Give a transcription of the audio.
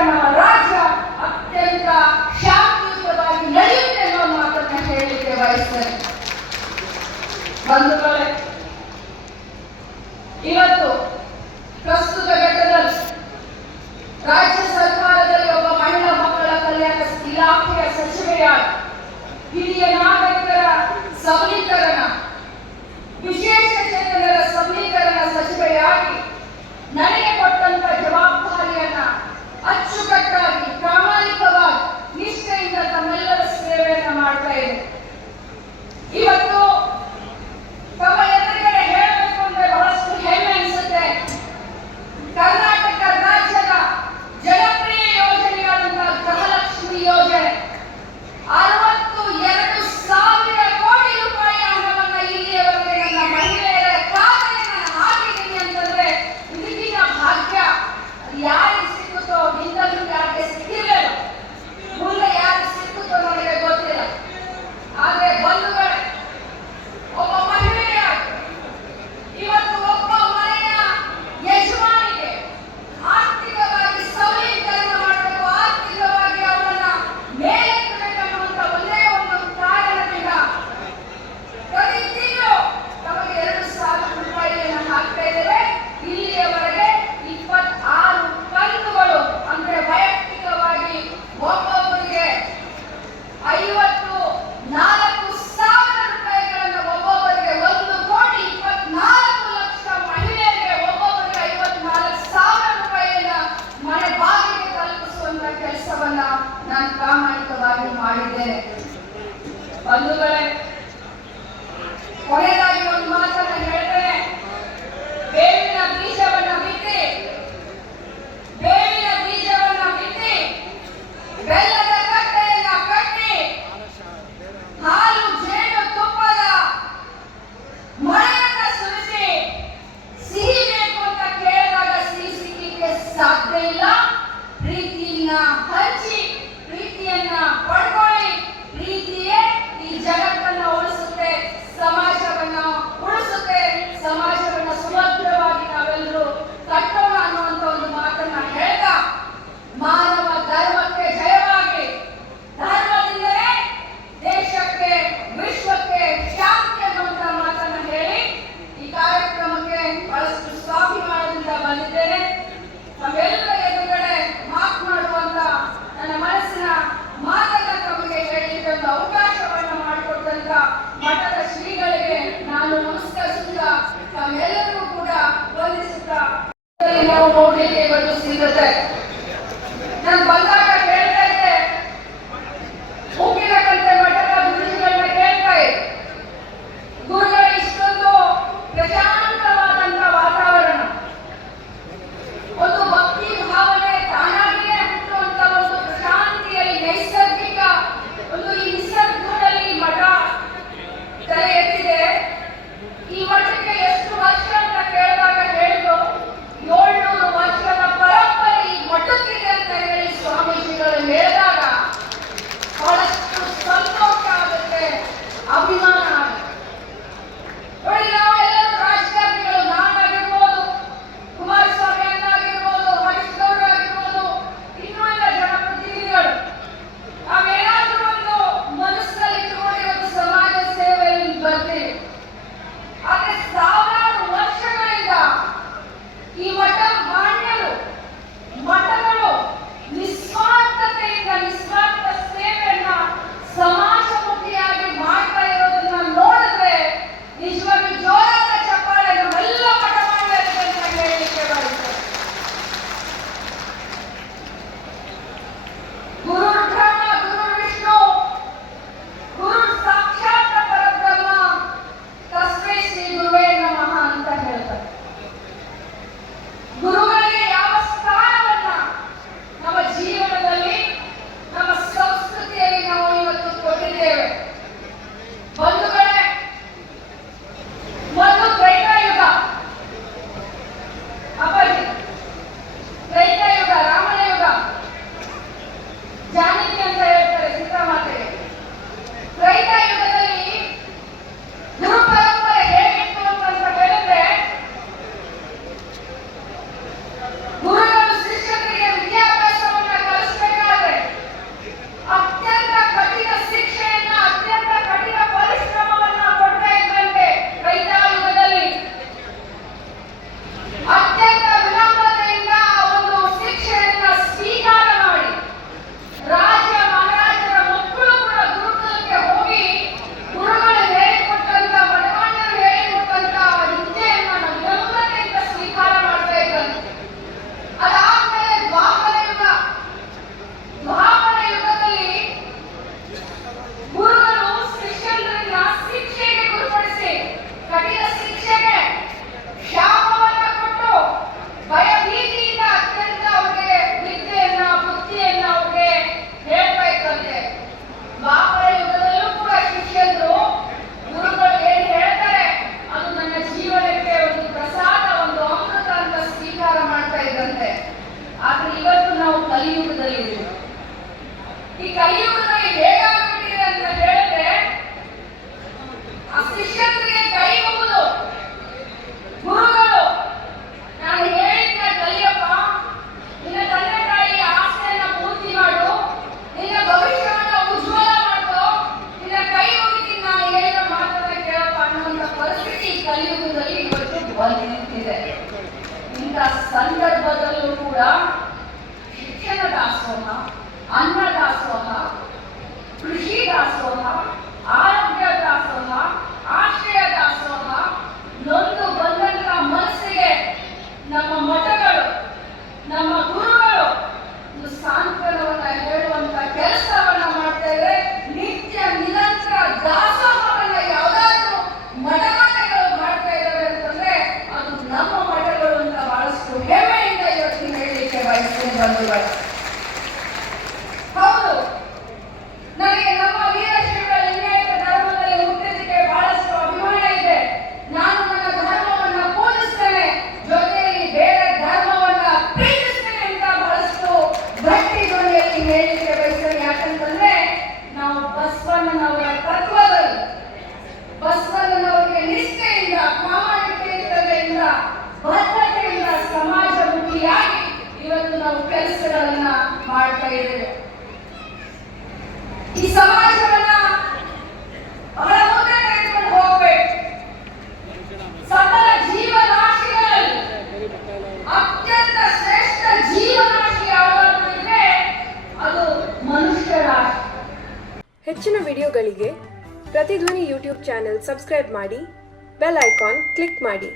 ನಮ್ಮ ರಾಜ್ಯ ಅತ್ಯಂತ ಶಾಂತಿಯುತವಾಗಿ ನಡೆಯುತ್ತೆ ಅನ್ನೋ ಮಾತನ್ನ ಹೇಳಲಿಕ್ಕೆ ಬಯಸ್ತೇನೆ. ಬಂಧುಗಳೇ, ಇವತ್ತು ಪ್ರಸ್ತುತ ಘಟ್ಟದಲ್ಲಿ ರಾಜ್ಯ ಸರ್ಕಾರದಲ್ಲಿ ಒಬ್ಬ ಮಹಿಳಾ ಮಕ್ಕಳ ಕಲ್ಯಾಣ ಇಲಾಖೆಯ ಸಚಿವೆಯಾಗಿ ಹಿರಿಯ ನಾಗರಿಕರ ಸಬಲೀಕರಣ, ವಿಶೇಷ ಚೇತನರ ಸಬಲೀಕರಣ ಸಚಿವೆಯಾಗಿ ನನಗೆ ಕೊಟ್ಟಂತ ಜವಾಬ್ದಾರಿಯನ್ನ ಅಚ್ಚುಕಟ್ಟಾಗಿ ಪ್ರಾಮಾಣಿಕವಾಗಿ ನಿಷ್ಠೆಯಿಂದ ತಮ್ಮೆಲ್ಲರ ಸೇವೆಯನ್ನ ಮಾಡ್ತಾ ಇದೆ. ಇವತ್ತು ತಮ್ಮ ಎದುರುಗಡೆ ಹೇಳಬೇಕು ಅಂದ್ರೆ ಬಹಳಷ್ಟು ಹೆಮ್ಮೆ ಅನಿಸುತ್ತೆ. ಕರ್ನಾಟಕ ರಾಜ್ಯದ ಜನಪ್ರಿಯ ಯೋಜನೆಯಾದಂತಹ ಗೃಹಲಕ್ಷ್ಮಿ ಯೋಜನೆ 62,000 ಕೋಟಿ ರೂಪಾಯಿ ಹಣವನ್ನ ಇಲ್ಲಿಯವರೆಗೆ ನನ್ನ ಮಹಿಳೆಯರ ಖಾತೆಗೆ ನಾನು ಹಾಕಿದ್ದೀನಿ ಅಂತಂದ್ರೆ ಇದಕ್ಕಿಂತ ಭಾಗ್ಯ ಯಾರಿಗೆ ಸಿಕ್ಕುತ್ತೋ ಹಿಂದಲೂ ಯಾರಿಗೆ ಸಿಕ್ಕಿರಲಿಲ್ಲ, ಮುಂದೆ ಯಾರಿಗೆ ಸಿಕ್ಕುತ್ತೋ ನನಗೆ ಗೊತ್ತಿಲ್ಲ. ಆದ್ರೆ ಬಂಧುಗಳೇ, ಒಬ್ಬ ಮಹಿಳೆಯಾಗಿ ಇವತ್ತು ಒಬ್ಬ ಮನೆಯ ಯಜಮಾನಿಗೆ ಆರ್ಥಿಕವಾಗಿ ಸಬಲೀಕರಣ ಮಾಡಬೇಕು, ಆರ್ಥಿಕವಾಗಿ ಅವರನ್ನ ಮೇಲೆತ್ತಬೇಕನ್ನುವಂತ ಒಂದೇ ಒಂದು ಕಾರಣದಿಂದ ಪ್ರತಿ ತಿಂಗಳು ನಮಗೆ 2,000 ರೂಪಾಯಿಯನ್ನು ಹಾಕ್ತಾ ಇದ್ದೇವೆ. ಇಲ್ಲಿಯವರೆಗೆ 26 ಕಂತುಗಳು ಅಂದ್ರೆ ವೈಯಕ್ತಿಕವಾಗಿ ಒಬ್ಬೊಬ್ಬರಿಗೆ 54,000 ರೂಪಾಯಿಗಳನ್ನು ಒಬ್ಬೊಬ್ಬರಿಗೆ 1,24,00,000 ಮಹಿಳೆಯರಿಗೆ ಒಬ್ಬೊಬ್ಬರಿಗೆ 54,000 ರೂಪಾಯಿಯನ್ನ ಮನೆ ಬಾಗಿಲಿಗೆ ತಲುಪಿಸುವಂತ ಕೆಲಸವನ್ನ ನಾನು ಪ್ರಾಮಾಣಿಕವಾಗಿ ಮಾಡಿದ್ದೇನೆ. ಬಂಧುಗಳೇ, ಕೊನೆಯದಾಗಿ ಒಂದು ಮಾತನ್ನ ಹೇಳ್ತೇನೆ. ಬೇವಿನ ಬೀಜವನ್ನ ಬಿತ್ತಿ ಬೆಲ್ಲದ ಕಟ್ಟೆಯನ್ನ ಕಟ್ಟಿ ಹಾಲು ಜೇನು ತುಪ್ಪದ ಮಳೆಯನ್ನ ಸುರಿಸಿ ಸಿಹಿ ಬೇಕು ಅಂತ ಕೇಳಿದಾಗ ಸಿಹಿ ಸಿಗಲಿಕ್ಕೆ ಸಾಧ್ಯ ಇಲ್ಲ. ಪ್ರೀತಿಯನ್ನ ಹಂಚಿ, ಪ್ರೀತಿಯನ್ನ ಪಡ್ಕೊಳ್ಳಿ. ಪ್ರೀತಿಯೇ ಈ ಜಗತ್ತನ್ನ ಉಳಿಸುತ್ತೆ, ಸಮಾಜವನ್ನ ಉಳಿಸುತ್ತೆ, ಸಮಾಜವನ್ನ ಸುಭದ್ರವಾಗಿ ನಾವೆಲ್ಲರೂ ಕಟ್ಟೋಣ ಅನ್ನುವಂತ ಒಂದು ಮಾತನ್ನ ಹೇಳ್ತಾ, ಮಾನವ ಧರ್ಮಕ್ಕೆ ಜಯವಾಗಿ, ಧರ್ಮದಿಂದಲೇ ದೇಶಕ್ಕೆ ವಿಶ್ವಕ್ಕೆ ಶಾಂತಿ ಅನ್ನುವಂತ ಮಾತನ್ನ ಹೇಳಿ ಈ ಕಾರ್ಯಕ್ರಮಕ್ಕೆ ಬಹಳಷ್ಟು ಸ್ವಾಭಿಮಾನದಿಂದ ಬಂದಿದ್ದೇನೆ. ನಮ್ಮೆಲ್ಲರ ಎದುರುಗಡೆ ಮಾತನಾಡುವಂತ ನನ್ನ ಮನಸ್ಸಿನ ಮಾತನ್ನ ತಮಗೆ ಹೇಳಲಿಕ್ಕೆ ಒಂದು ಅವಕಾಶವನ್ನು ಮಾಡಿಕೊಟ್ಟಂತ ಮಠದ ಶ್ರೀಗಳಿಗೆ ನಾನು ನಮಸ್ಕರಿಸುತ್ತಾ ತಮ್ಮೆಲ್ಲರಿಗೂ ಕೂಡ ವಂದಿಸುತ್ತಾ ನಾವು ನೋಡ್ಲಿಕ್ಕೆ ಇವತ್ತು ಸಿಗುತ್ತೆ. ನಾನು ಬಂದಾಗ ಹೇಳ್ತಾ ಇದ್ದೆ, ಉಪ್ಪಿನಕಂತೆ ಮಠದ ಗುರುಗಳನ್ನ ಕೇಳ್ತಾ ಇದ್ದೆ, ಗುರುಗಳ ಇಷ್ಟೊಂದು ಪ್ರಶಾಂತವಾದಂತ ವಾತಾವರಣ, ಒಂದು ಭಕ್ತಿ ಭಾವನೆ ತಾನಾಗಿಯೇ ಹುಟ್ಟುವಂತ ಒಂದು ಪ್ರಶಾಂತಿಯಲ್ಲಿ ನೈಸರ್ಗಿಕ ಒಂದು ಈ ನಿಸರ್ಗದಲ್ಲಿ ಮಠ ತಲೆ ಎತ್ತಿದೆ. ಈ ಮಠಕ್ಕೆ ಎಷ್ಟು ವರ್ಷ ಅಂತ ಕೇಳಿದಾಗ ಹೇಳಿದ್ರು 700 ವರ್ಷದ ಪರಂಪರೆ ಈ ಮಠಕ್ಕಿದೆ ಅಂತ ಹೇಳಿ ಸ್ವಾಮಿ ಈ ಕಲಿಯುಗದಲ್ಲಿ ಹೇಗಾಗ್ಬಿಟ್ಟಿದೆ ಅಂತ ಹೇಳಿದ್ರೆ ಆ ಶಿಷ್ಯರಿಗೆ ಕೈ ಮುಗಿದು ಗುರುಗಳು ನಾನು ಹೇಳಿದ್ನ ಕಲಿಯಪ್ಪ, ನಿನ್ನ ತಂದೆ ತಾಯಿಯ ಆಸೆಯನ್ನ ಪೂರ್ತಿ ಮಾಡು, ನಿನ್ನ ಭವಿಷ್ಯವನ್ನ ಉಜ್ವಲ ಮಾಡು, ನಿನ್ನ ಕೈ ಮುಗಿದು ನಾನು ಹೇಳಿದ ಮಾತನ್ನ ಕೇಳಪ್ಪ ಅನ್ನುವಂಥ ಪರಿಸ್ಥಿತಿ ಕಲಿಯುಗದಲ್ಲಿ ಇವತ್ತು ಬಂದಿದೆ. ಇಂಥ ಸಂದರ್ಭದಲ್ಲೂ ಕೂಡ ಶಿಕ್ಷಣ ದಾಸೋಹ, ಅನ್ನ ದಾಸೋಹ, ಕೃಷಿ ದಾಸೋಹ, ಆರೋಗ್ಯ ದಾಸೋಹ, ಆಶ್ರಯ ದಾಸೋಹ, ನೊಂದು ಬಂದಂತ ಮನಸ್ಸಿಗೆ ನಮ್ಮ ಮಠಗಳು, ನಮ್ಮ ಗುರುಗಳು ಒಂದು ಸಾಂತ್ವನವನ್ನ ಹೇಳುವಂತ ಕೆಲಸವನ್ನ ಮಾಡ್ತೇವೆ. ನಿತ್ಯ ನಿರಂತರ ದಾಸೋಹವನ್ನ ಯಾವುದಾದ್ರೂ ಮಠಗಳು ಮಾಡ್ತಾ ಇದ್ದಾವೆ ಅಂತಂದ್ರೆ ಅದು ನಮ್ಮ ಮಠಗಳು ಅಂತ ಬಹಳಷ್ಟು ಹೆಮ್ಮೆಯಿಂದ ಇವತ್ತು ಹೇಳಲಿಕ್ಕೆ ಬಯಸ್ತೇನೆ ಬಂಧುಗಳು. ಹೌದು, ನನಗೆ ನಮ್ಮ ವೀರಶೈವ ಲಿಂಗಾಯತ ಧರ್ಮದಲ್ಲಿ ಹುಟ್ಟಿದ್ದಕ್ಕೆ ಬಹಳಷ್ಟು ಅಭಿಮಾನ ಇದೆ. ನಾನು ನನ್ನ ಧರ್ಮವನ್ನ ಪೂಜಿಸ್ತೇನೆ, ಜೊತೆಯಲ್ಲಿ ಬೇರೆ ಧರ್ಮವನ್ನ ಪ್ರೀತಿಸ್ತೇನೆ ಅಂತ ಬಹಳಷ್ಟು ಗಟ್ಟಿ ಧ್ವನಿಯಲ್ಲಿ ಹೇಳಲಿಕ್ಕೆ ಬಯಸ್ತೇನೆ. ಯಾಕಂತಂದ್ರೆ ನಾವು ಬಸವಣ್ಣನವರ ತತ್ವದಲ್ಲಿ, ಬಸವಣ್ಣನವರಿಗೆ ನಿಷ್ಠೆಯಿಂದ, ಪ್ರಾಮಾಣಿಕತೆಯಿಂದ, ಬದ್ಧತೆಯಿಂದ ಸಮಾಜಮುಖಿಯಾಗಿ ಇವತ್ತು ನಾವು ಕೆಲಸಗಳನ್ನ ಮಾಡ್ತಾ ಇದ್ದೇವೆ. ಈ ಸಮಾಜವನ್ನ ಬಹಳ ಮುಂದೆ ತೆಗೆದುಕೊಂಡು ಹೋಗಬೇಕು. ಸಕಲ ಜೀವರಾಶಿಗಳಲ್ಲಿ ಅತ್ಯಂತ ಶ್ರೇಷ್ಠ ಜೀವರಾಶಿ ಯಾವುದು ಅಂದ್ರೆ ಅದು ಮನುಷ್ಯ ರಾಶಿ. ಹೆಚ್ಚಿನ ವಿಡಿಯೋಗಳಿಗೆ ಪ್ರತಿಧ್ವನಿ ಯೂಟ್ಯೂಬ್ ಚಾನೆಲ್ ಸಬ್ಸ್ಕ್ರೈಬ್ ಮಾಡಿ, ಬೆಲ್ ಐಕಾನ್ ಕ್ಲಿಕ್ ಮಾಡಿ.